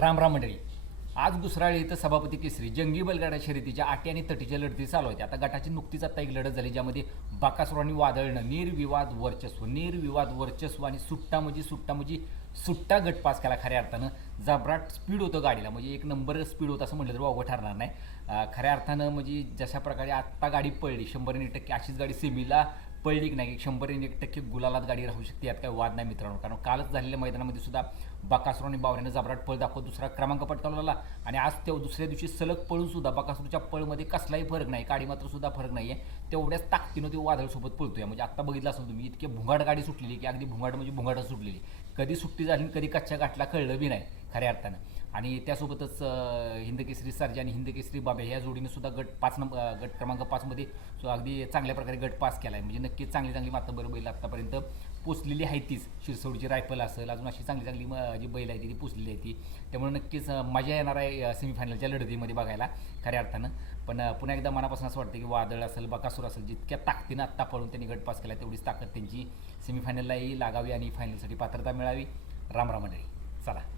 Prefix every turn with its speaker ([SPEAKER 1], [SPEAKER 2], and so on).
[SPEAKER 1] राम राम मंडळी. आज दुसराळी इथं सभापती केसरी जंगी बैलगाडा शर्यतीच्या आटी आणि तटीच्या लढती चालू आहेत. आता गटाची नुकतीच आता एक लढत झाली ज्यामध्ये बाकासुर आणि वादळणं निर्विवाद वर्चस्व निर्विवाद वर्चस्व आणि सुट्टा म्हणजे सुट्टा म्हणजे सुट्टा गट पास केला खऱ्या अर्थानं. जबराट स्पीड होतं गाडीला म्हणजे एक नंबर स्पीड होतं असं म्हटलं तर वावं ठरणार नाही. खऱ्या अर्थानं म्हणजे जशा प्रकारे आत्ता गाडी पळली शंभर टक्के अशीच गाडी सेमीला पडली की नाही शंभर एक टक्के गुलालात गाडी राहू शकते यात काय वाद नाही मित्रांनो. कारण कालच झालेल्या मैदानामध्ये सुद्धा बाकासूर आणि बावऱ्यानं जबराट पळ दाखवत दुसरा क्रमांक पटकावला आणि आज तेव्हा दुसऱ्या दिवशी सलग पळून सुद्धा बाकासूरच्या पळमध्ये कसलाही फरक नाही गाडी मात्र सुद्धा फरक नाही आहे तेवढ्याच ताकदीनं ते वादळसोबत पळतोय. म्हणजे आत्ता बघितलं असेल तुम्ही इतके भुंगाट गाडी सुटलेली की अगदी भुंगाट म्हणजे भुंगाटच सुटलेली. कधी सुट्टी झाली कधी कच्च्या गाठला कळलं बी नाही खऱ्या अर्थानं. आणि त्यासोबतच हिंदकेसरी सर्जा आणि हिंदकेसरी बाबे या जोडीने सुद्धा गट पाच नंबर गट क्रमांक पाचमध्ये अगदी चांगल्या प्रकारे गट पास केला आहे म्हणजे नक्कीच चांगली चांगली मातबर बैल आत्तापर्यंत पोचलेली आहे तीच. शिरसोडीची रायफल असेल अजून अशी चांगली चांगली म- जी बैल आहे ती ती पोचलेली आहे ती. त्यामुळे नक्कीच मजा येणार आहे सेमीफायनलच्या लढतीमध्ये बघायला खऱ्या अर्थानं. पण पुन्हा एकदा मनापासून असं वाटतं की वादळ असेल बकासूर असेल जितक्या ताकदीनं आत्ता पळून त्यांनी गट पास केला तेवढीच ताकद त्यांची सेमीफायनललाही लागावी आणि फायनलसाठी पात्रता मिळावी. रामराम राम मंडळी. चला.